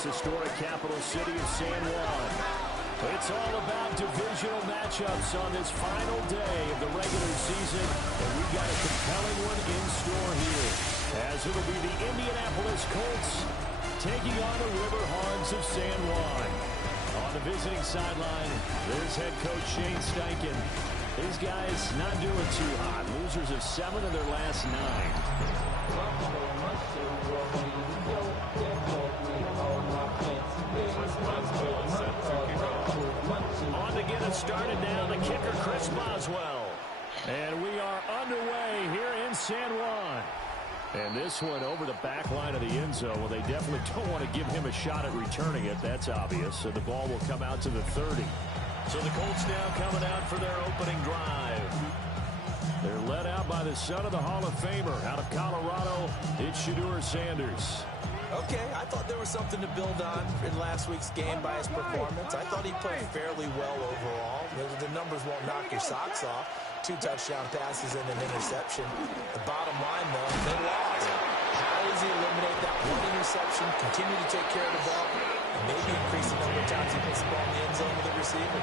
its historic capital city of San Juan. It's all about divisional matchups on this final day of the regular season, and we've got a compelling one in store here, as it'll be the Indianapolis Colts taking on the River Hogs of San Juan. On the visiting sideline, there's head coach Shane Steichen. These guys not doing too hot. Losers of 7 of their last 9. On to get it started now, the kicker Chris Boswell. And we are underway here in San Juan. And this one over the back line of the end zone. Well, they definitely don't want to give him a shot at returning it. That's obvious. So the ball will come out to the 30. So the Colts now coming out for their opening drive. They're led out by the son of the Hall of Famer out of Colorado. It's Shedeur Sanders. Okay, I thought there was something to build on in last week's game by his performance. I thought he played fairly well overall. The numbers won't knock your socks off. 2 touchdown passes and an interception. The bottom line, though, they lost. How does he eliminate that 1 interception, continue to take care of the ball, and maybe increase the number of times he puts the ball in the end zone with the receiver?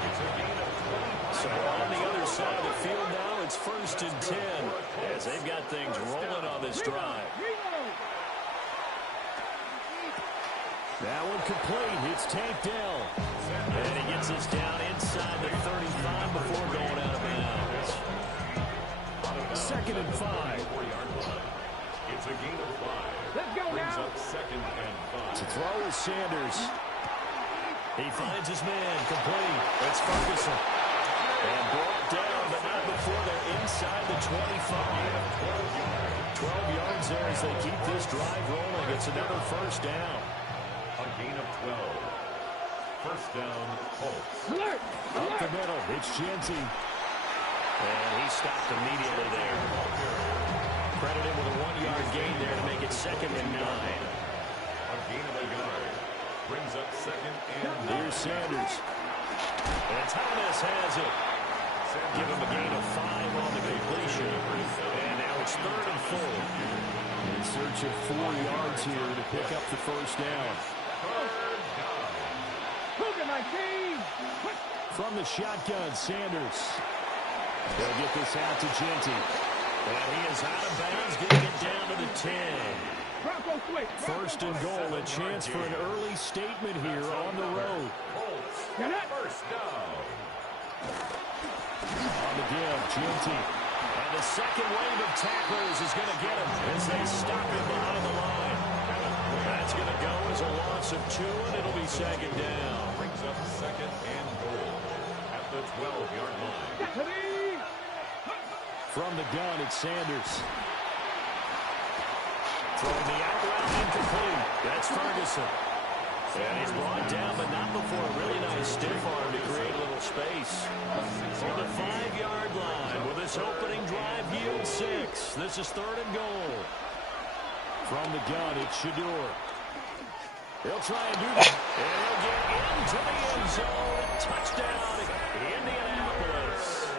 So on the other side of the field now, it's 1st and 10 as they've got things rolling on this drive. That one complete. It's Tank Dell. And he gets us down inside the 35 before going out of bounds. 2nd and 5. It's a gain of 5. Let's go Brings now. up 2nd and 5. To throw is Sanders. He finds his man. Complete. It's Ferguson. And brought down, but not before they're inside the 25. 12 yards there as they keep this drive rolling. It's another 1st down. A gain of 12. 1st down, Colts. Up the middle, it's Genty. And he stopped immediately there. Credit him with a 1-yard gain there to make it 2nd and 9. A gain of a yard. Brings up 2nd and 9. Here's Sanders. And Thomas has it. Give him a gain of 5 on the completion. And now it's 3rd and 4. In search of 4 yards here to pick up the 1st down. From the shotgun, Sanders. They'll get this out to Genty. And he is out of bounds, getting it down to the 10. 1st and goal, a chance for an early statement here on the road. First down. On the give, Genty. And the second wave of tacklers is going to get him as they stop him behind the line. That's going to go as a loss of 2, and it'll be 2nd down. Brings up 2nd and goal at the 12-yard line. From the gun, it's Sanders. Throwing the out route incomplete. That's Ferguson. And he's brought down, but not before a really nice stiff arm to create a little space. On the 5-yard line, will this opening drive yield 6? This is 3rd and goal. From the gun, it's Shedeur. He'll try and do that. And he'll get into the end zone. Touchdown, Indianapolis.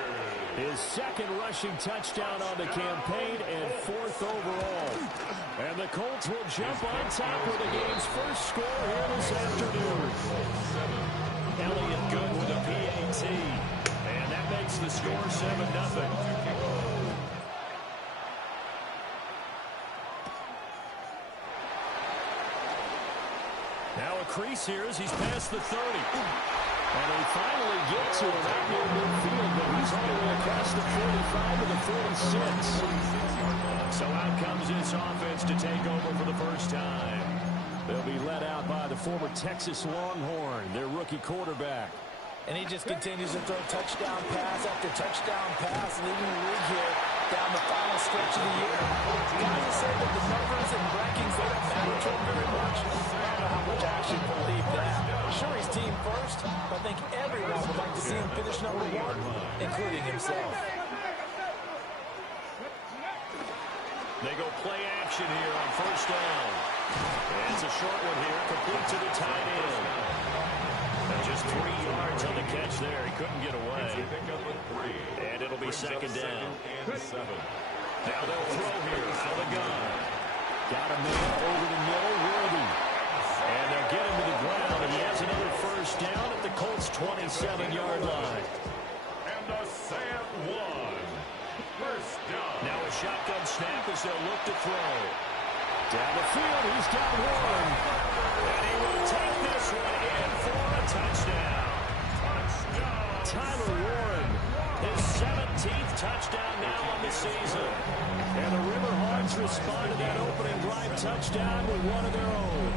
His 2nd rushing touchdown on the campaign and 4th overall. And the Colts will jump on top with the game's first score here this afternoon. Elliott good with a PAT. And that makes the score 7-0. Now a crease here as he's past the 30. And they finally get to him out near midfield, but he's all the way across the 45 to the 46. So out comes this offense to take over for the first time. They'll be led out by the former Texas Longhorn, their rookie quarterback. And he just continues to throw touchdown pass after touchdown pass, leading the league here down the final stretch of the year. Guys have said that the numbers and rankings, they don't matter to him very much. I don't know how much I actually believe that. Sure, he's team first, but I think everyone would like to see him finish number 1, including himself. They go play action here on 1st down. And it's a short one here, complete to the tight end. And just 3 yards on the catch there. He couldn't get away. And it'll be 2nd down. Now they'll throw here out of the gun. Got a man over the middle, Worthy. And they'll get him to the 27-yard line. And a Sam one. First down. Now a shotgun snap as they'll look to throw. Down the field, he's got one. And he will take this one in for a touchdown. Tyler Warren, his 17th touchdown now on the season. And the River Hogs respond to that opening drive touchdown with one of their own.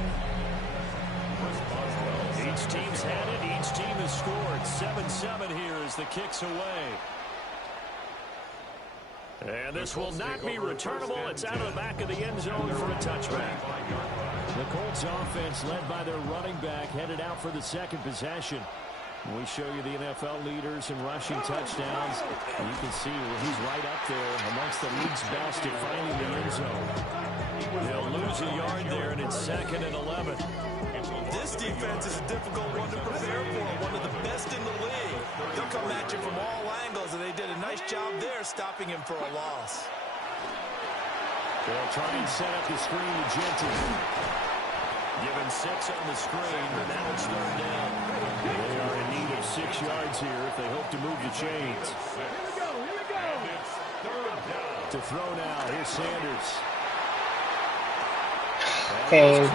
Each team's had it. Each team has scored. 7-7 here as the kick's away. And this will not be returnable. It's out of the back of the end zone for a touchback. The Colts offense led by their running back headed out for the second possession. We show you the NFL leaders in rushing touchdowns. And you can see where he's right up there amongst the league's best at finding the end zone. They'll lose a yard there, and it's 2nd and 11. This defense is a difficult one to prepare for, one of the best in the league. They'll come at you from all angles, and they did a nice job there stopping him for a loss. They'll try and set up the screen to Genty. Given 6 on the screen, but now it's 3rd down. They are in need of 6 yards here if they hope to move the chains. Here we go. And it's 3rd down. To throw now, here's Sanders. Kane.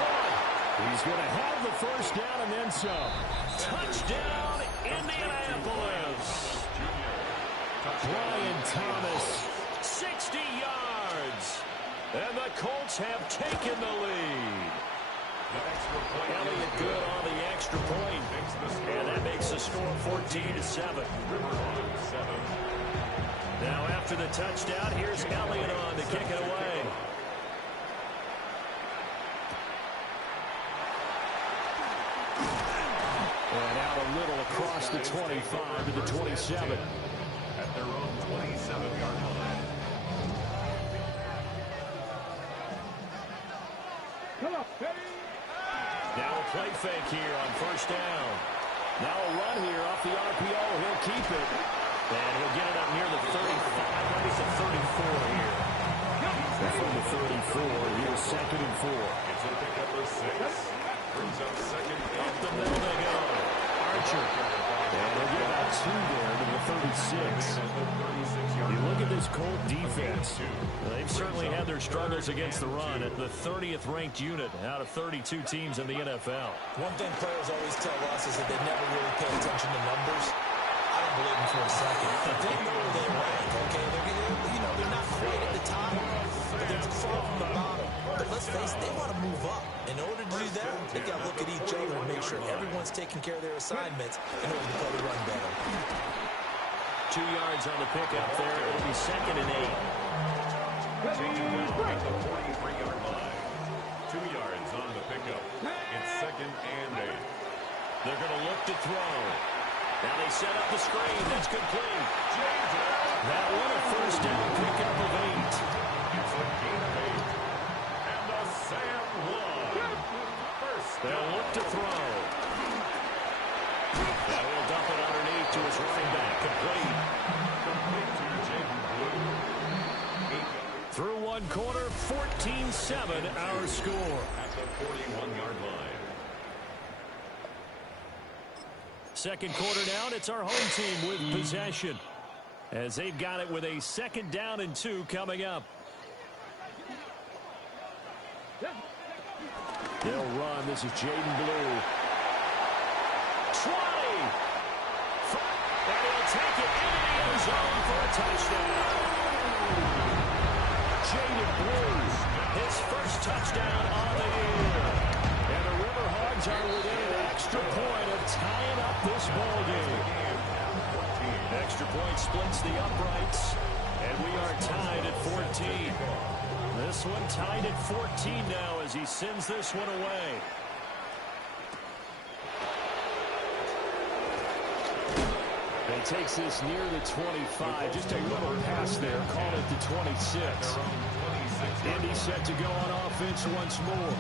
He's going to have the first down and then some. Touchdown, Indianapolis. Brian Thomas, 60 yards. And the Colts have taken the lead. Elliott good on the extra point. And that makes the score 14-7. Now after the touchdown, here's Elliott on to kick it away. And out a little across the 25 to the 27. At their own 27-yard line. Now a play fake here on first down. Now a run here off the RPO. He'll keep it. And he'll get it up near the 35. Maybe it's the 34 here. And from the 34, here's 2nd and 4. It's a pickup of 6. Brings up 2nd Up the middle they go. Archer. And they'll get about 2 there to the 36. You look at this Colt defense. They've certainly had their struggles against the run at the 30th ranked unit out of 32 teams in the NFL. One thing players always tell us is that they never really pay attention to numbers. I don't believe them for a second. They know where they rank, okay? They're not quite at the top, but they're too far from the bottom. But let's face it, they want to move up. In order to do that, they got to look at each other and make sure everyone's taking care of their assignments in order to play the run better. 2 yards on the pickup there. It'll be 2nd and 8. Changing down at the 43-yard line. 2 yards on the pickup. It's 2nd and 8. They're going to look to throw. Now they set up the screen. That's complete. That one a first down pickup of 8. It's a gain of 8. And a Sam one. First They'll look to throw. Now he'll dump it underneath to his running back. Complete. complete to Jaden Blue. Through one quarter, 14-7 our score. At the 41-yard line. Second quarter down, it's our home team with possession, as they've got it with a 2nd down and 2 coming up. They'll run. This is Jaden Blue. 20. And he'll take it into the end zone for a touchdown. Jaden Blue, his first touchdown on the year. And the River Hogs are within an extra point of tying up this ball game. Extra point splits the uprights, and we are tied at 14. This one tied at 14 now as he sends this one away. He takes this near the 25. Just a little pass there. Call it the 26. Indy set to go on offense once more.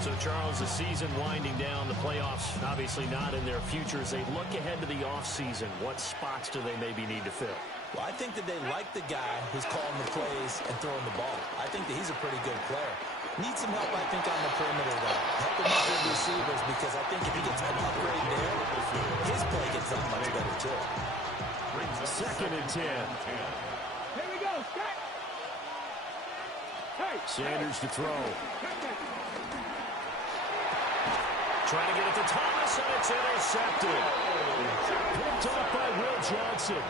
So, Charles, the season winding down, the playoffs obviously not in their future. As they look ahead to the offseason, what spots do they maybe need to fill? Well, I think that they like the guy who's calling the plays and throwing the ball. I think that he's a pretty good player. Needs some help, I think, on the perimeter, though. Help him out with his receivers because I think if he gets an upgrade there, his play gets that much better too. Second and 10. Here we go. Sanders to throw. Trying to get it to Thomas, and it's intercepted. Picked off by Will Johnson.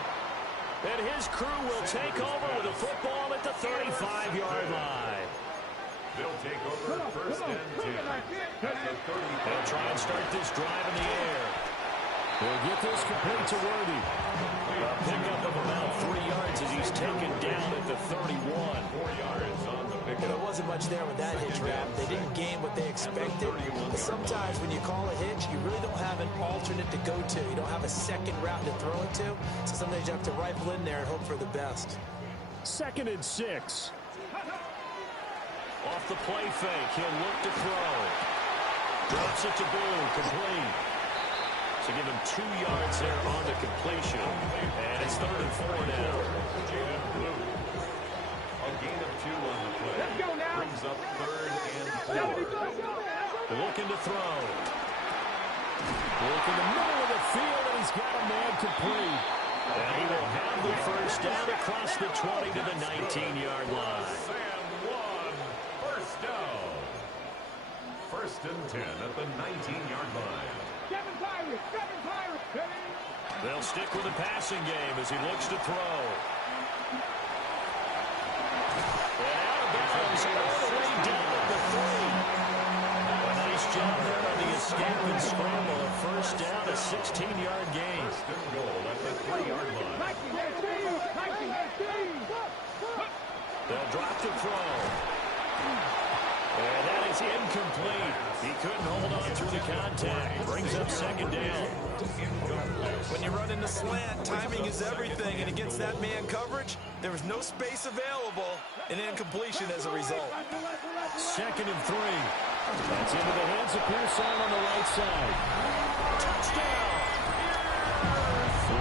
And his crew will take over with a football at the 35-yard line. They'll take over first and 10 at the 30. They'll try and start this drive in the air. They'll get this complete to Worthy. A pickup of about 3 yards as he's taken down at the 31. 4 yards on the pickup. There wasn't much there with that hitch wrap. They didn't gain what they expected. But sometimes when you call a hitch, you really don't have an alternate to go to. You don't have a second route to throw it to. So sometimes you have to rifle in there and hope for the best. Second and 6. Off the play fake, he'll look to throw. Drops it to Boone, complete. So give him 2 yards there on the completion. And it's 3rd and 4 now. A gain of 2 on the play. Let's go now. Brings up 3rd and 4. Looking to throw. Look in the middle of the field, and he's got a man complete. And he will have the first down across the 20 to the 19-yard line. First down. First and 10 at the 19-yard line. Seven Pirates. They'll stick with the passing game as he looks to throw. And out of bounds all the way down at the 3. A nice job there on the escape and scramble. A first down, a 16-yard gain. First and goal at the 3-yard line. They'll drop the throw. And that is incomplete. He couldn't hold on through the contact. Brings up second down. When you run in the slant, timing is everything. And against that man coverage, there was no space available. An incompletion as a result. Second and 3. That's into the hands of Pearson on the right side. Touchdown!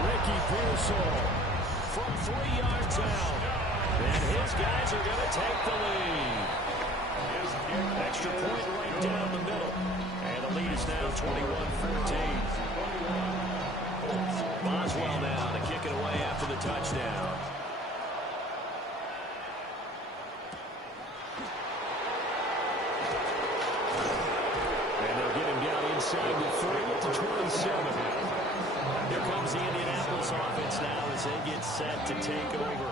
Ricky Pearson from 3 yards out. And his guys are going to take the lead. Extra point right down the middle. And the lead is now 21-14. Boswell now to kick it away after the touchdown. And they'll get him down inside the 3 to 27. Here comes the Indianapolis offense now as they get set to take over.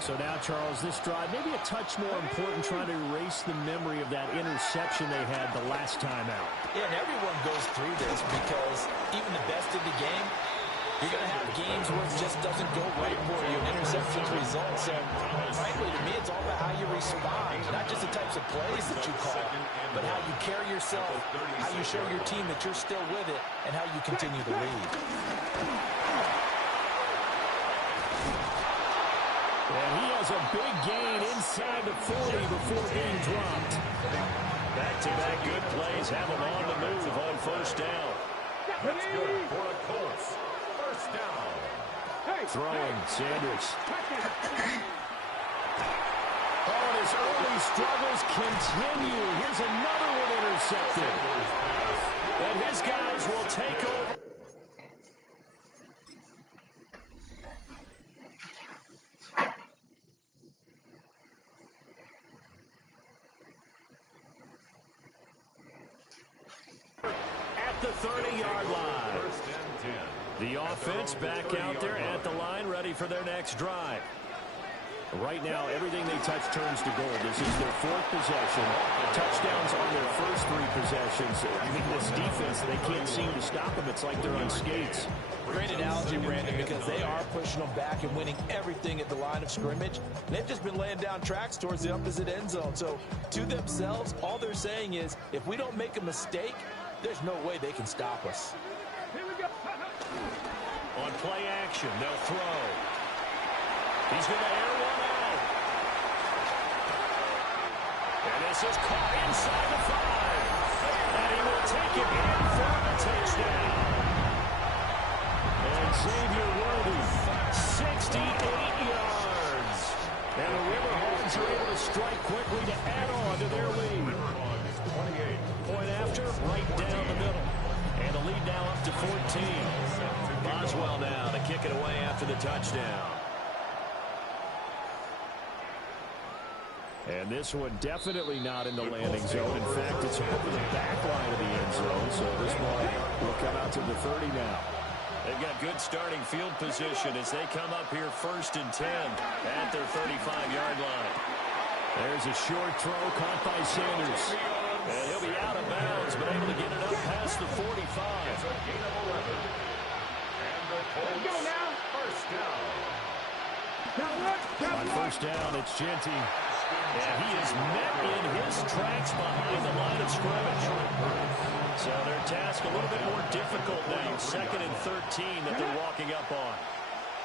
So now, Charles, this drive, maybe a touch more important, trying to erase the memory of that interception they had the last time out. Yeah, and everyone goes through this because even the best of the game, you're going to have games where it just doesn't go right for you, and interceptions result. So, frankly, to me, it's all about how you respond, not just the types of plays that you call, but how you carry yourself, how you show your team that you're still with it, and how you continue to lead. And he has a big gain inside the 40 before being dropped. Back-to-back good plays have him on the move on first down. That's good for the Colts. First down. Throwing, Sanders. Oh, and his early struggles continue. Here's another one intercepted. And his guys will take over. At the 30-yard line. First and 10. The offense back out there at the line, ready for their next drive. Right now, everything they touch turns to gold. This is their 4th possession. Touchdowns on their first 3 possessions. I mean, this defense, they can't seem to stop them. It's like they're on skates. Great analogy, Brandon, because they are pushing them back and winning everything at the line of scrimmage. They've just been laying down tracks towards the opposite end zone. So, to themselves, all they're saying is, if we don't make a mistake, there's no way they can stop us. On play action, they'll throw. He's going to air one out. And this is caught inside the 5. And he will take it in for the touchdown. And Xavier Worthy, 68 yards. And the Riverhawks are able to strike quickly to add on to their lead. Riverhawks 28. Point after, right down the middle. And the lead now up to 14. Boswell now to kick it away after the touchdown. And this one definitely not in the landing zone. In fact, it's over the back line of the end zone. So this ball will come out to the 30 now. They've got good starting field position as they come up here 1st and 10 at their 35-yard line. There's a short throw caught by Sanders. And he'll be out of bounds, but able to get it up past the 45. Let's go now. First down. On first down, it's Genty. And he is met in his tracks behind the line of scrimmage. So their task a little bit more difficult now. 2nd and 13 that they're walking up on.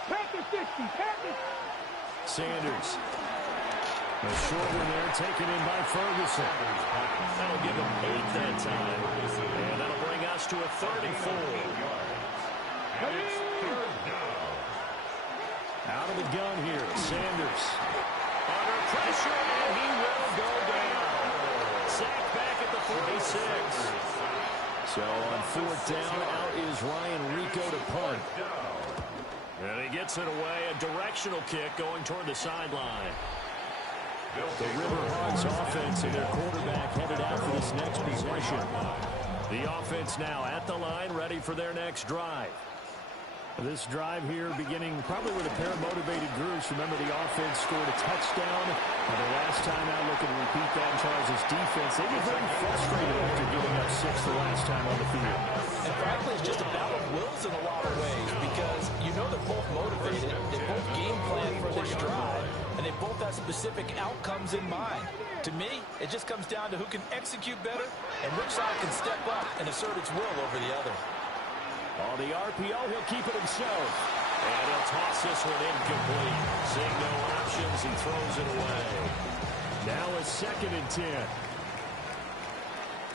Panther 60, Panther. Sanders. A short one there taken in by Ferguson. That'll give him 8 that time. And that'll bring us to a 3rd and 4. Out of the gun here, Sanders. Under pressure, and he will go down. Sacked back at the 46. So on 4th down, out is Ryan Rico to punt. And he gets it away, a directional kick going toward the sideline. The River Hogs offense and their quarterback headed out for this next possession. The offense now at the line, ready for their next drive. This drive here beginning probably with a pair of motivated groups. Remember, the offense scored a touchdown. And the last time out, looking to repeat that in Charles' defense. They were very frustrated after giving up 6 the last time on the field. And frankly, it's just a battle of wills in a lot of ways because you know they're both motivated. They both game plan for this drive, and they both have specific outcomes in mind. To me, it just comes down to who can execute better, and which side can step up and assert its will over the other. On the RPO, he'll keep it himself. And he'll toss this one incomplete. Seeing no options, he throws it away. Now a 2nd and 10.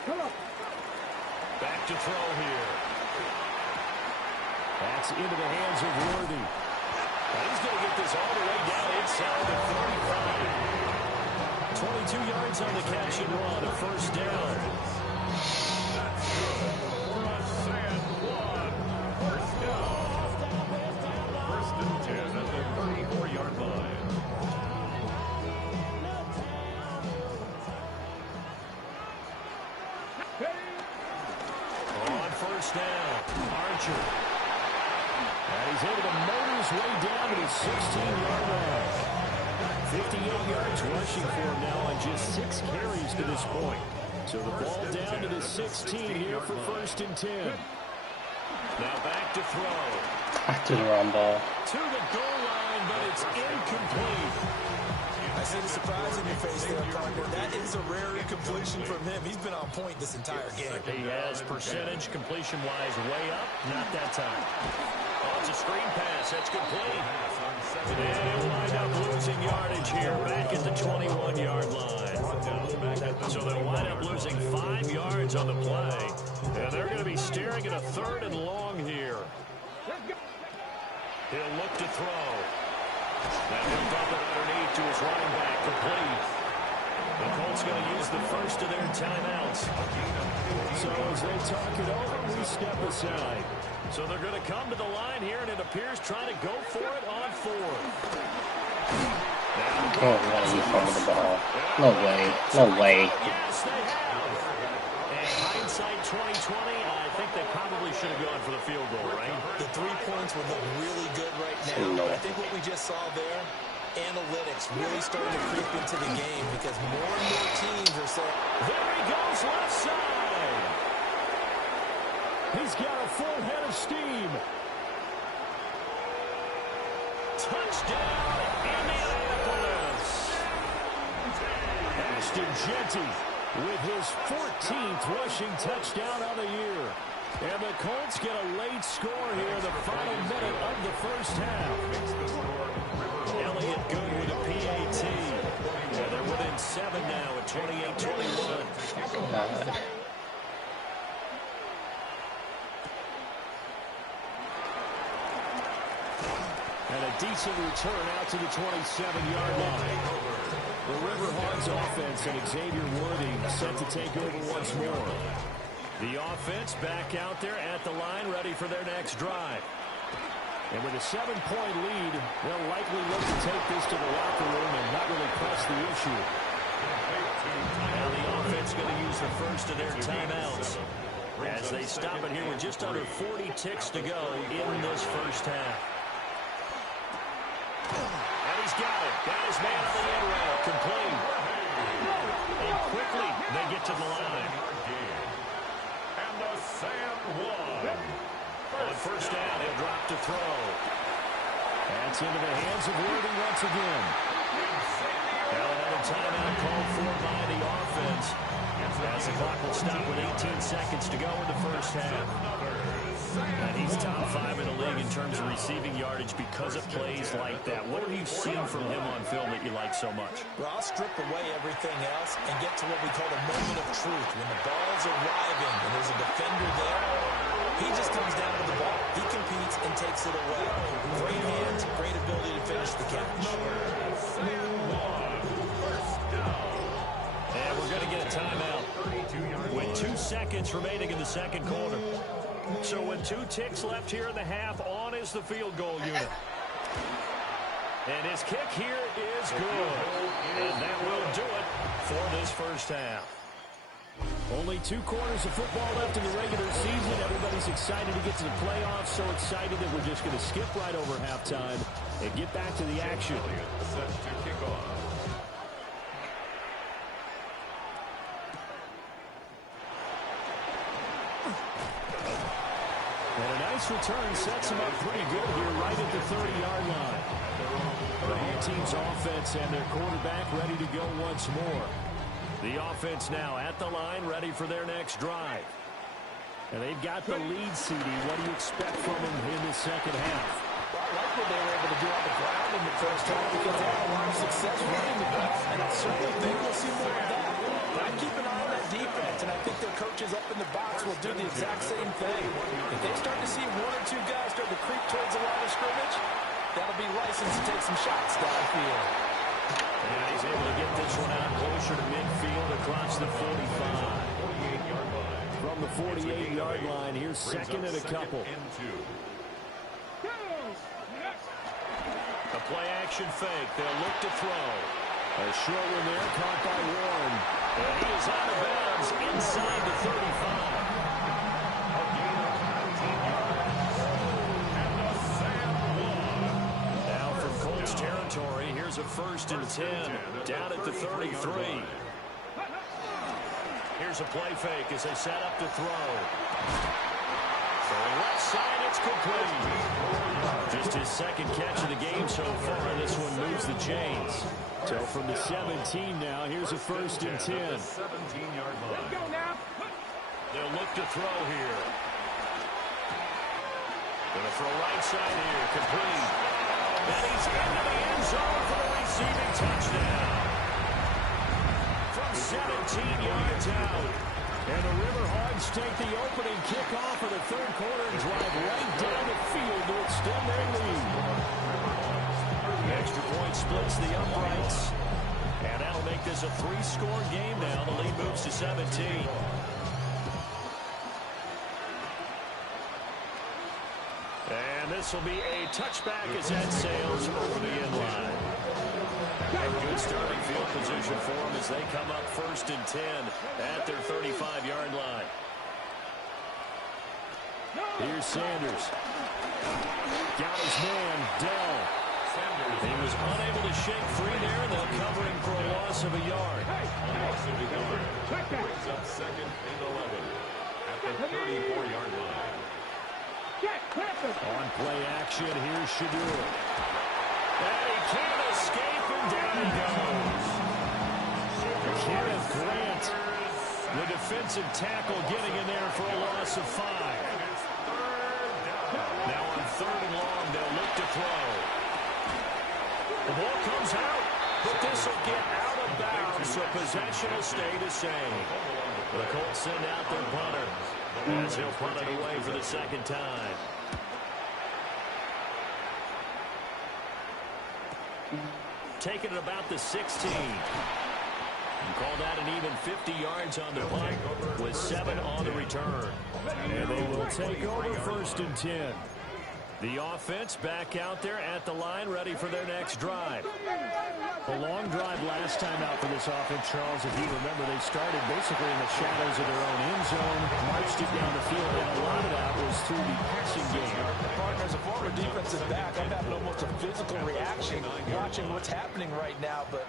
Come on. Back to throw here. That's into the hands of Worthy. And he's going to get this all the way down inside the 35. 22 yards on the catch and run, a 1st down. And he's able to motor his way down to the 16-yard line. 58 yards rushing for him now on just 6 carries to this point. So the ball down to the 16 here for 1st and 10. Now back to throw. Back to the run ball. To the goal line, but it's incomplete. I see the surprise in your face there, partner. That is a rare incompletion from him. He's been on point this entire game. He has percentage completion-wise way up. Not that time. Oh, it's a screen pass. That's complete. And he'll wind up losing yardage here back at the 21-yard line. So they'll wind up losing 5 yards on the play. And they're going to be staring at a 3rd and long here. He'll look to throw. Now he'll dump it underneath to his running back, complete. The Colts going to use the first of their timeouts. So as they talk it over, we step aside. So they're going to come to the line here, and it appears trying to go for it on 4th. Oh, no, he fumbled the ball. No way. No way. Yes, they have. And hindsight 2020, I think they probably should have gone for the field goal, right? The 3 points would look really good right now. But I think what we just saw there, analytics really starting to creep into the game because more and more teams are saying, there he goes left side. He's got a full head of steam. Touchdown, Indianapolis. Ashton Genty with his 14th rushing touchdown on the year. And the Colts get a late score here, the final minute of the 1st half. Elliott good with a PAT. And they're within 7 now at 28-21. And a decent return out to the 27-yard line. The River Hogs offense and Xavier Worthy set to take over once more. The offense back out there at the line, ready for their next drive. And with a 7-point lead, they'll likely look to take this to the locker room and not really press the issue. Now the offense going to use the first of their timeouts as they stop it here with just under 40 ticks to go in this first half. And he's got it. Got his man on the end rail. Complete. And quickly they get to the line. And the Sam one. On first down, he'll drop to throw. That's into the hands of Worthy once again. Now another timeout called for by the offense. As the clock will stop with 18 seconds to go in the first half. And he's top 5 in the league in terms of receiving yardage because of plays like that. What have you seen from him on film that you like so much? Well, I'll strip away everything else and get to what we call the moment of truth. When the ball's arriving and there's a defender there, he just comes down to the ball. He competes and takes it away. Great hands, great ability to finish the catch. And we're going to get a timeout with 2 seconds remaining in the second quarter. So with 2 ticks left here in the half, on is the field goal unit. And his kick here is good. And that will do it for this first half. Only 2 quarters of football left in the regular season. Everybody's excited to get to the playoffs. So excited that we're just going to skip right over halftime and get back to the action. Set to kick off. And a nice return sets him up pretty good here right at the 30-yard line. The home team's offense and their quarterback ready to go once more. The offense now at the line, ready for their next drive. And they've got the lead, CD. What do you expect from them in the second half? Well, I like what they were able to do on the ground in the first half because they had a lot of success running the ball. And I certainly think we'll see more of that. But I'd keep an eye on that defense, and I think their coaches up in the box will do the exact same thing. If they start to see 1 or 2 guys start to creep towards the line of scrimmage, that'll be license to take some shots downfield. And he's able to get this one out closer to midfield across the 45. From the 48-yard line, here's second and a couple. A play-action fake. They'll look to throw. A short one there, caught by Warren. And he is out of bounds inside the 35. Now from Colts territory, here's a 1st and 10, down at the 33. Here's a play fake as they set up to throw. So left side, it's complete. Just his second catch of the game so far, and this one moves the chains. So from the 17 now, here's a 1st and 10. 17-yard line. Go now. They'll look to throw here. Gonna throw right side here, complete. And he's into the end zone for the receiving touchdown. From 17 yards out. And the River Hogs take the opening kickoff of the third quarter and drive right down the field to extend their lead. Extra point splits the uprights. And that'll make this a 3-score game now. The lead moves to 17. And this will be a touchback as that sails over the end line. A good starting field position for them as they come up 1st and 10 at their 35-yard line. Here's Sanders. Got his man, Dell. He was unable to shake free there, and they'll cover him for a loss of a yard. Loss of a yard. Brings up 2nd and 11 at the 34-yard line. On play action, here's Shadur. And he can't escape, and down he goes. Kenneth Grant, the defensive tackle, getting in there for a loss of 5. Now on 3rd and long, they'll look to throw. The ball comes out, but this will get out of bounds, so possession will stay the same. The Colts send out their punter as he'll punt it away for the 2nd time. Taking it about the 16. And call that an even 50 yards on the punt with 7 on the return. return. And they will take over 1st and 10. The offense back out there at the line, ready for their next drive. A long drive last time out for this offense, Charles. If you remember, they started basically in the shadows of their own end zone, marched it down the field, and a lot of that was through the passing game. Partner, as a former defensive back, I'm having almost a physical reaction watching what's happening right now, but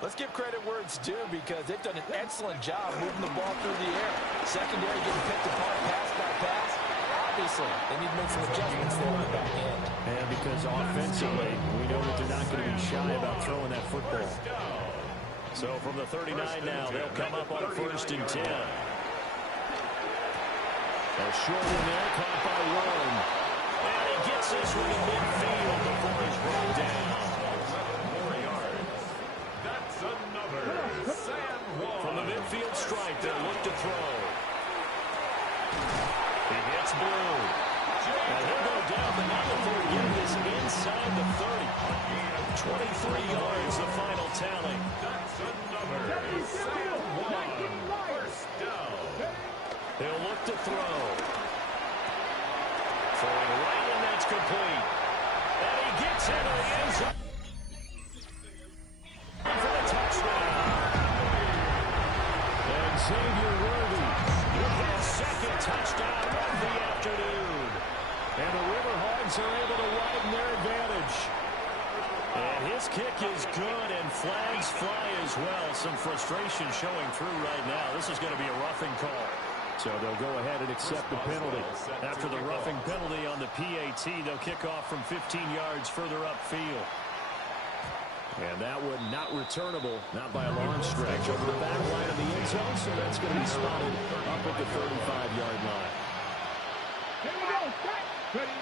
let's give credit where it's due because they've done an excellent job moving the ball through the air. Secondary getting picked apart pass by pass. Obviously, they need to make some adjustments there on the back end. And because offensively, we know that they're not going to be shy about throwing that football. So from the 39 now, they'll come up on 1st and 10. A short one there, caught by Warren. And he gets this one in midfield before he's brought down. 4 yards. That's another San Juan. From the midfield stripe, they'll look to throw. He hits Blue. And he'll go down, but not before he gets this inside the 30. 23 yards, the final tally. That's another San Juan. First down. He'll look to throw. Throwing right, and that's complete. And he gets into the end zone for the touchdown. And Xavier Worthy with his second touchdown of the afternoon. And the River Hogs are able to widen their advantage. And his kick is good, and flags fly as well. Some frustration showing through right now. This is going to be a roughing call. So they'll go ahead and accept the penalty. After the roughing penalty on the PAT, they'll kick off from 15 yards further upfield. And that one not returnable, not by a long stretch, over the back line of the end zone, so that's going to be spotted up at the 35-yard line. Here we go. Ready.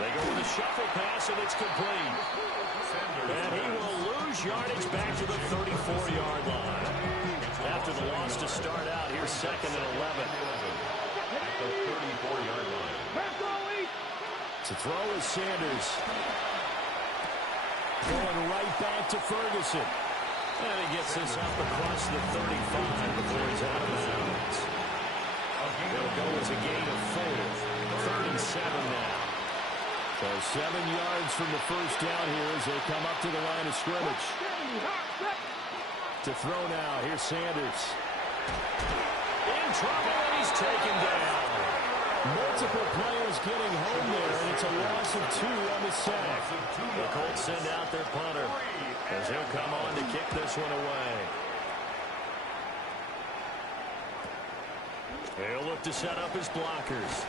They go with a shuffle pass, and it's complete. And he will lose yardage back to the 34-yard line. After the loss to start out, here's 2nd and 11. At the 34-yard line. To throw is Sanders. Going right back to Ferguson. And he gets this up across the 35 before he's out of bounds. It'll go as a gain of 4. 3rd and 7 now. So 7 yards from the first down here as they come up to the line of scrimmage. To throw now, here's Sanders. In trouble, and he's taken down. Multiple players getting home there, and it's a loss of 2 on the sack. The Colts send out their punter as he'll come on to kick this one away. He'll look to set up his blockers.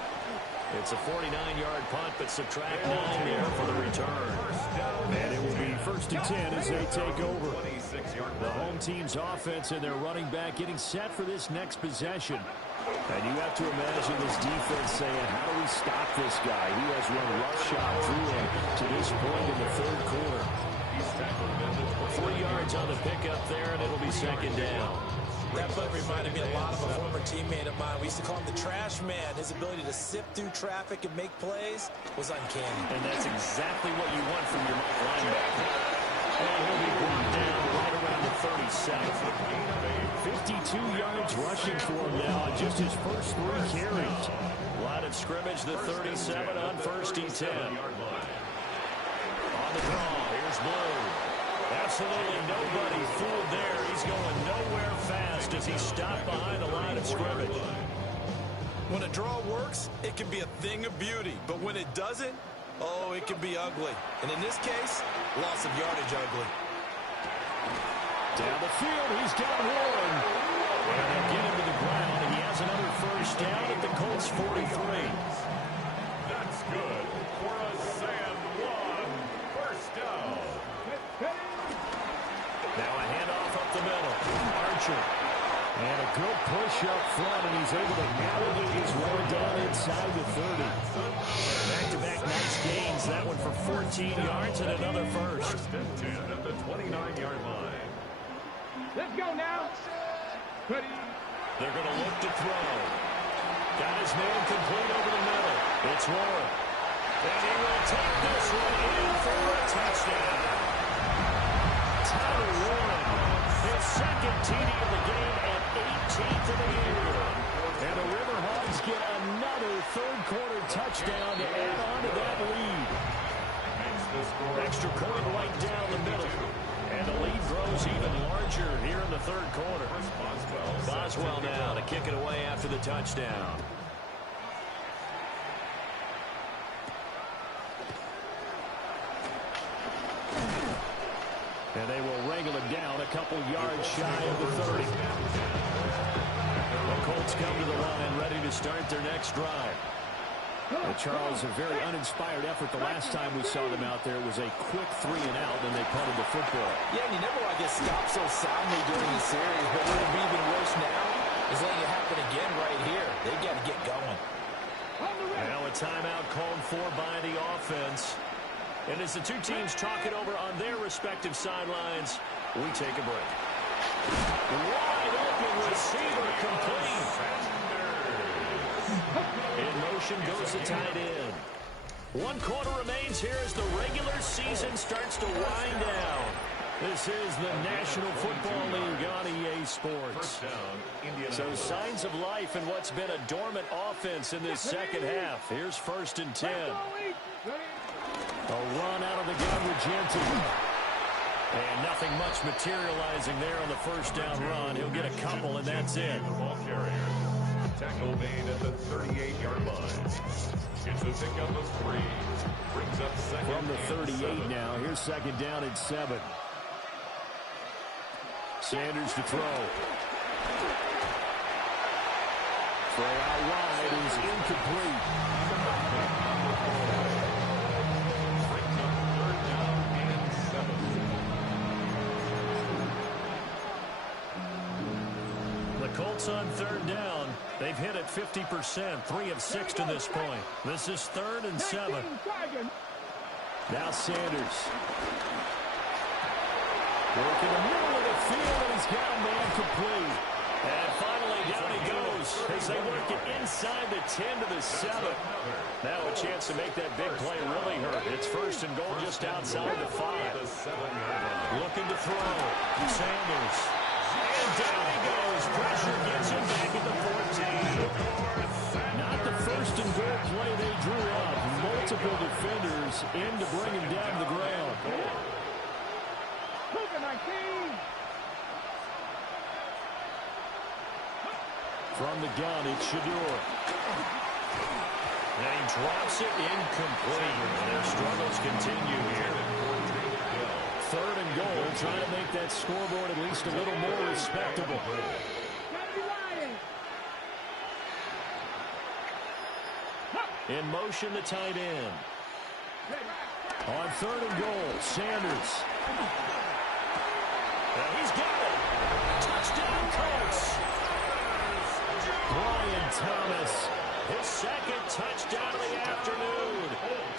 It's a 49-yard punt, but subtract 9 there for the return. And it will be 1st and 10 as they take over. The home team's offense and their running back getting set for this next possession. And you have to imagine this defense saying, how do we stop this guy? He has run roughshod through him to this point in the 3rd quarter. 3 yards on the pickup there, and it'll be 2nd down. That play reminded me a lot of a former teammate of mine. We used to call him the trash man. His ability to sift through traffic and make plays was uncanny. And that's exactly what you want from your linebacker. And he'll be brought down right around the 37. 52 yards rushing for him now on just his first 3 carries. Line of scrimmage, the 37 on 1st and 10. On the draw, here's Blue. Absolutely nobody fooled there. He's going nowhere fast as he stopped behind the line of scrimmage. When a draw works, it can be a thing of beauty. But when it doesn't, oh, it can be ugly. And in this case, loss of yardage ugly. Down the field, he's got Warren. And they get him to the ground, and he has another first down at the Colts 43. That's good for a San Juan first down. Now a handoff up the middle. Archer. And a good push up front, and he's able to navigate his way down inside the 30. Back-to-back nice gains. That one for 14 yards and another first. 1st and 10 at the 29-yard line. Let's go now. Ready. They're going to look to throw. Got his man complete over the middle. It's Warren. And he will take this one in for a touchdown. Tyler Warren, his 2nd TD of the game and 18th of the year. touchdown to add on to that lead. Extra point right down the middle. And the lead grows even larger here in the third quarter. Boswell now to kick it away after the touchdown. And they will wrangle it down a couple yards shy of the 30. The Colts come to the line ready to start their next drive. Charles, a very uninspired effort the last time we saw them out there. It was a quick 3 and out, and they punted the football. Yeah, and you never want to get stopped so soundly during the series, but what would be even worse now is letting it happen again right here. They got to get going. Now a timeout called for by the offense. And as the two teams talk it over on their respective sidelines, we take a break. Wide open receiver complete. In motion goes the tight end. 1 quarter remains here as the regular season starts to wind down. This is the National Football League on EA Sports. So signs of life in what's been a dormant offense in this second half. Here's 1st and 10. A run out of the gun with Genty. And nothing much materializing there on the first down run. He'll get a couple, and that's it. Tackle made at the 38-yard line. It's a pickup of 3. Brings up second from the 38 7. now. Here's 2nd down and 7. Sanders to throw. Throw out wide is incomplete. Brings up 3rd down and 7. The Colts on 3rd down. They've hit it 50%, 3 of 6 to this point. This is 3rd and 7. Now Sanders. Working the middle of the field, and he's got a man complete. And finally down he goes as they work it inside the 10 to the 7. Now a chance to make that big play really hurt. It's 1st and goal just outside the 5. Looking to throw. Sanders. And down he goes. Pressure gets him back at the 14. Not the 1st and goal play they drew up. Multiple defenders in to bring him down to the ground. From the gun, it's Shador. And he drops it incomplete. Their struggles continue here. 3rd and goal, trying to make that scoreboard at least a little more respectable. In motion, the tight end. On 3rd and goal, Sanders. And he's got it. Touchdown, Colts. Brian Thomas, his 2nd touchdown of the afternoon.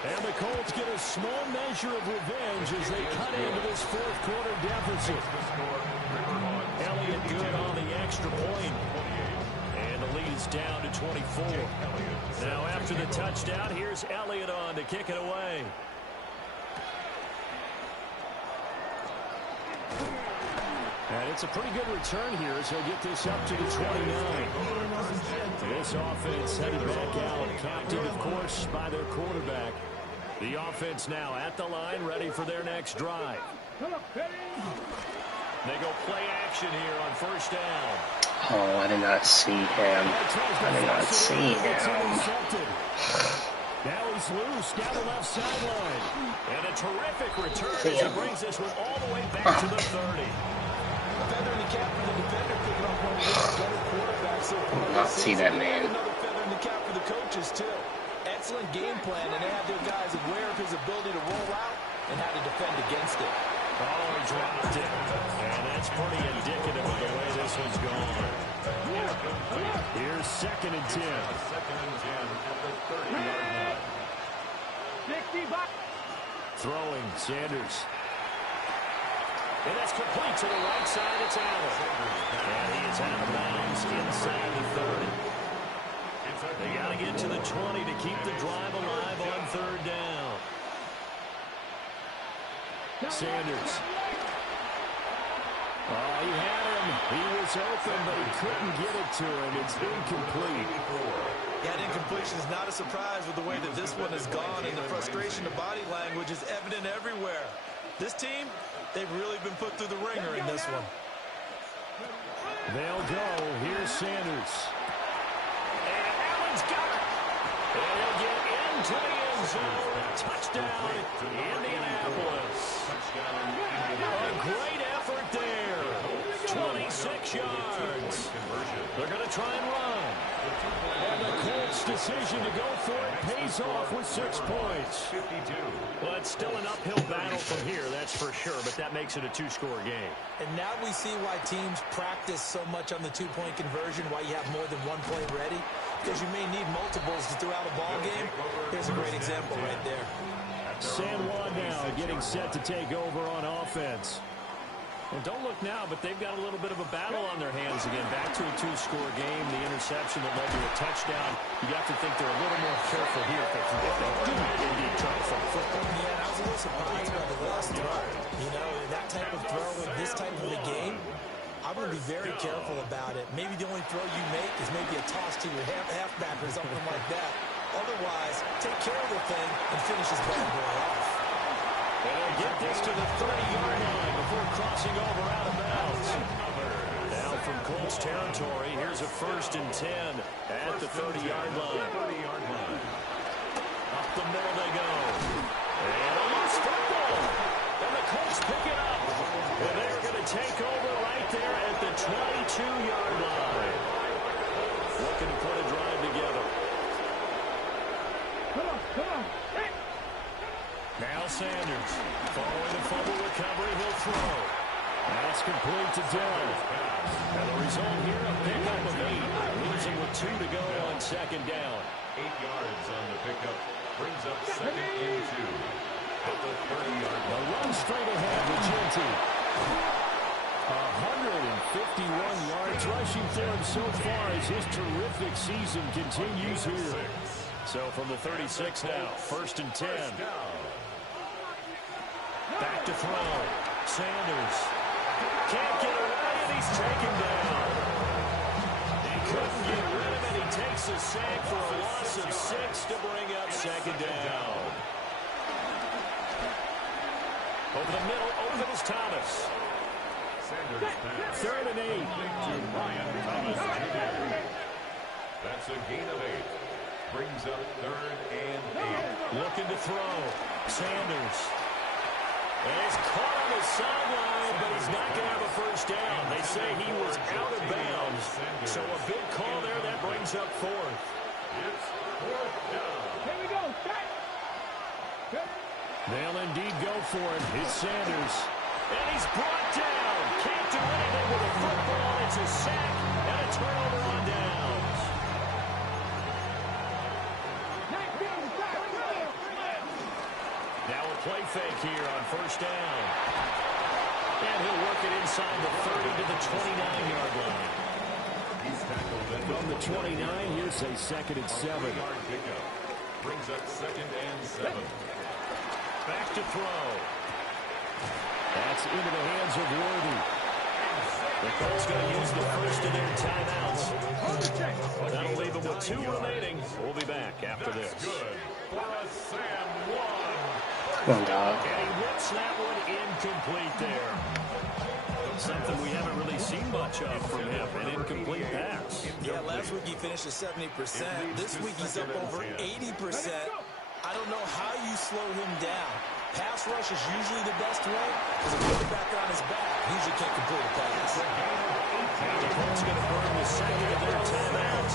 And the Colts get a small measure of revenge as they cut into this 4th quarter deficit. Elliott good on the extra point. And the lead is down to 24. Now after the touchdown, here's Elliott on to kick it away. And it's a pretty good return here as he'll get this up to the 29. This offense headed back out, captained, of course, by their quarterback. The offense now at the line, ready for their next drive. They go play action here on 1st down. Oh, I did not see him. I did not see him. Now he's loose down the left sideline. And a terrific return as he brings this one all the way back to the 30. Feather in the cap for the defender, picking up one of the better quarterbacks so far. I did not see that man. Another feather in the cap for the coaches, too. Excellent game plan, and they have their guys aware of his ability to roll out and how to defend against it. Oh, he dropped it. And that's pretty indicative of the way this one's gone. Here's 2nd and 10. 2nd and 10 at the 30-yard line. Throwing, Sanders. And that's complete to the right side. It's Allen. And he is out of bounds inside the 30. They got to get to the 20 to keep the drive alive on 3rd down. Sanders. Oh, he had him. He was open, but he couldn't get it to him. It's incomplete. Yeah, incompletion is not a surprise with the way that this one has gone, and the frustration of body language is evident everywhere. This team, they've really been put through the ringer in this one. They'll go. Here's Sanders. And Allen's got it. And he'll get into the end zone. Touchdown, Indianapolis. A great effort there. 26 yards. They're going to try and run. And the Colts' decision to go for it pays off with 6 points. Well, it's still an uphill battle from here, that's for sure, but that makes it a 2-score game. And now we see why teams practice so much on the 2-point conversion, why you have more than one play ready, because you may need multiples throughout a ball game. Here's a great example right there. San Juan now getting set to take over on offense. Well, don't look now, but they've got a little bit of a battle on their hands again. Back to a 2-score game. The interception that led to a touchdown. You got to think they're a little more careful here if they do indeed try to throw football. Yeah, and I was a little surprised by the last throw. You know, that type of throw in this type of a game, I'm going to be very careful about it. Maybe the only throw you make is maybe a toss to your halfback or something like that. Otherwise, take care of the thing and finish this bad boy off. And they'll get this to the 30-yard line before crossing over out of bounds. Now from Colts territory, here's a 1st and 10 at the 30-yard line. Up the middle they go. And a loose football. And the Colts pick it up. And they're going to take over right there at the 22-yard line. Looking to put a drive together. Come on. Now Sanders, following the fumble recovery, he'll throw. That's complete to Dillon. And the result here, a pickup of 8. Leaves him with 2 to go on 2nd down. 8 yards on the pickup. Brings up 2nd and 2. At the 30-yard The line. run straight ahead with Genty. 151 yards rushing for him so far as his terrific season continues here. So from the 36 now, 1st and 10. Back to throw. Sanders. Can't get away, and he's taken down. He couldn't get rid of it. He takes a sack for a loss of 6 to bring up 2nd down. Over the middle, open is Thomas. Sanders pass. 3rd and 8. To Brian Thomas Jr. That's a gain of 8. Brings up 3rd and 8. Looking to throw. Sanders. And he's caught on the sideline, but he's not going to have a 1st down. They say he was out of bounds. So a big call there. That brings up 4th. It's 4th down. Here we go. Strike. They'll indeed go for it. It's Sanders. And he's brought down. Can't do anything with a football. It's a sack and a turnover on downs. Now a play fake here on 1st down. And he'll work it inside the 30 to the 29-yard line. He's tackled at From the 29, here's a 2nd and 7. 40-yard pickup. Brings up 2nd and 7. Back to throw. That's into the hands of Worthy. The Colts going to use the 1st of their timeouts. That'll leave them with 2 remaining. We'll be back after this. Good for a Sam one. Come on, dog. And he whips that one incomplete there. Something we haven't really seen much of from him, an incomplete pass. Yeah, last week he finished at 70%. This week he's up over 80%. I don't know how you slow him down. Pass rush is usually the best way because a quarterback on his back usually can't complete a pass. The Colts going to burn the 2nd of their timeouts.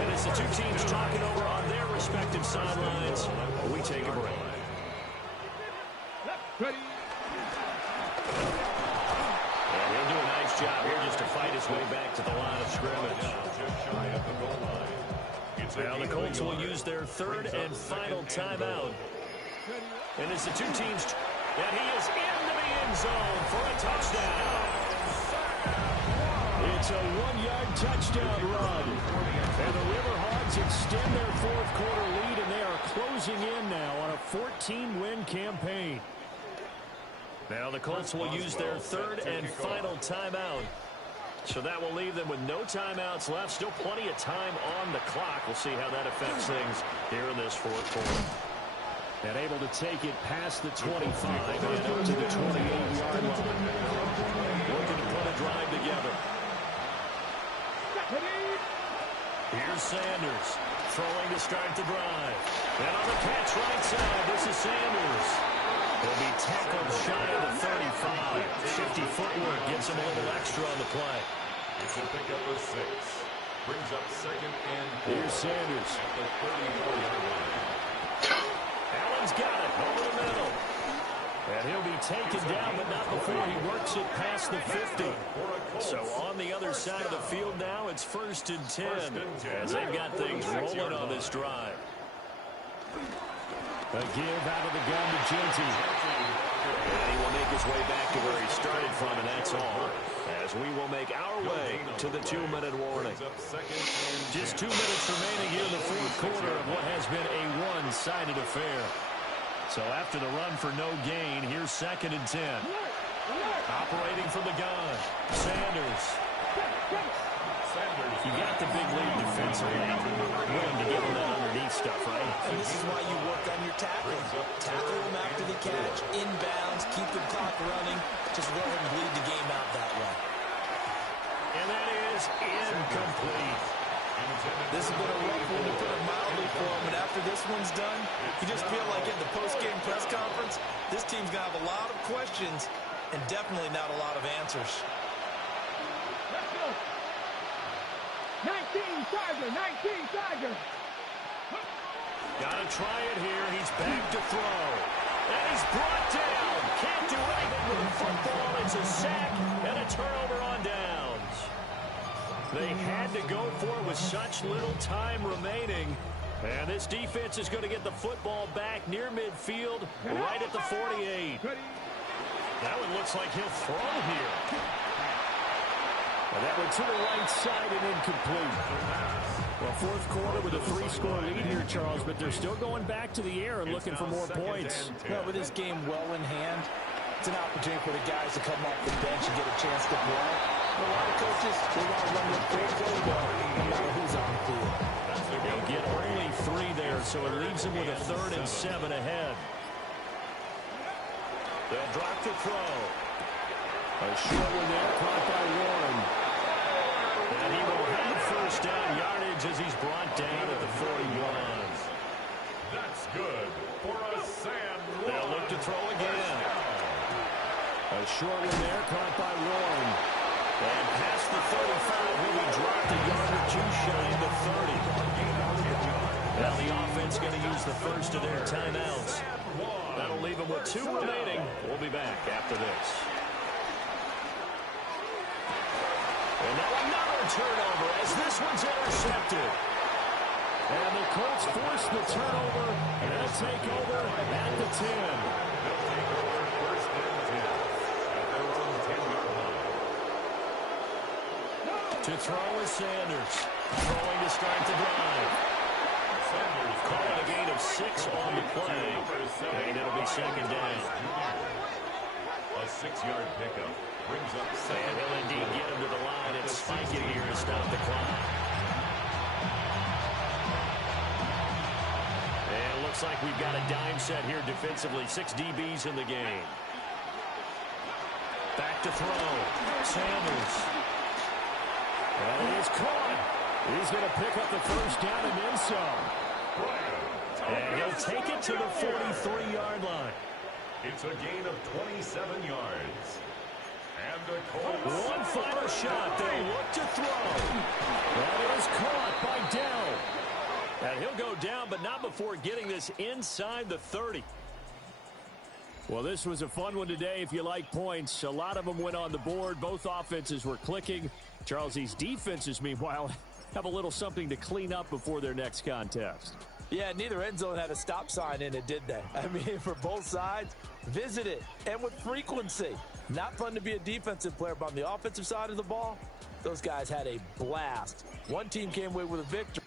And it's the 2 teams talking over on their respective sidelines. We take a break. Ready. And he'll do a nice job here just to fight his way back to the line of scrimmage. Just shy of the goal line. Now the Colts will use their 3rd and final timeout. And it's the 2 teams. And he is into the end zone for a touchdown. It's a 1-yard touchdown run. And the River Hogs extend their 4th quarter lead, and they are closing in now on a 14-win campaign. Now the Colts will use their 3rd and final timeout. So that will leave them with no timeouts left. Still plenty of time on the clock. We'll see how that affects things here in this fourth quarter. And able to take it past the 25 and up to the 28-yard line. Looking to put a drive together. Here's Sanders throwing to start the drive. And on the catch right side, this is Sanders. He'll be tackled shy of the 35. 50 footwork gets him a little extra on the play. It's a pickup of 6. Brings up second and 4. Here's Sanders. At the 34-yard line. Allen's got it over the middle. And he'll be taken down, but not before he works it past the 50. So on the other side of the field now, it's 1st and 10. As they've got things rolling on this drive. A give out of the gun to Genty. And he will make his way back to where he started from, and that's all. As we will make our way to the 2-minute warning. Just 2 minutes remaining here in the fourth quarter of what has been a one-sided affair. So after the run for no gain, here's 2nd and 10. Operating from the gun, Sanders. You got the big lead defensively. Willing to give him that underneath stuff, right? And this is why you work on your tackling. Tackle him after the catch, inbounds, keep the clock running. Just let him lead the game out that way. And that is incomplete. This has been a rough one, to put it mildly, for him. And after this one's done, you just feel like at the post-game press conference, this team's going to have a lot of questions and definitely not a lot of answers. Let's go. 19 Tiger. Gotta try it here. He's back to throw. And he's brought down. Can't do anything with the football. It's a sack and a turnover on downs. They had to go for it with such little time remaining. And this defense is going to get the football back near midfield, right at the 48. That one looks like he'll throw here. And that went to the right side and incomplete. Well, fourth quarter with a 3-score lead here, Charles, but they're still going back to the air and looking for more points. Well, with this game well in hand, it's an opportunity for the guys to come off the bench and get a chance to play. A lot of coaches, they want to run their full playbook, no matter who's on the field. They'll get only 3 there, so it leaves them with a 3rd and 7 ahead. They'll drop the throw. A short one there, caught by Warren. And he will have first down yardage as he's brought down at the 41. That's good for a Sam. They'll look to throw again. A short one there, caught by Warren. And past the 35, will be dropped a yard or 2 shy of the 30. Now the offense going to use the first of their timeouts. That'll leave them with 2 remaining. We'll be back after this. And now another turnover as this one's intercepted. And the Colts force the turnover, and they'll take over at the 10. They'll take over 1st and 10 at their own 10-yard line. To throw is Sanders. Throwing to start the drive. Sanders Calling a gain of 6 on the play. And it'll be 2nd down. A 6-yard pickup brings up And 2nd. he'll indeed get him to the line and spike it here to stop the clock. And it looks like we've got a dime set here defensively. 6 DBs in the game. Back to throw. Sanders. And he is caught. He's going to pick up the first down and then some. And he'll take it to the 43-yard line. It's a gain of 27 yards. And the Colts. One final shot. They look to throw. And it is caught by Dell. And he'll go down, but not before getting this inside the 30. Well, this was a fun one today if you like points. A lot of them went on the board. Both offenses were clicking. Charles, these defenses, meanwhile, have a little something to clean up before their next contest. Yeah, neither end zone had a stop sign in it, did they? I mean, for both sides, visit it, and with frequency. Not fun to be a defensive player, but on the offensive side of the ball, those guys had a blast. One team came away with a victory.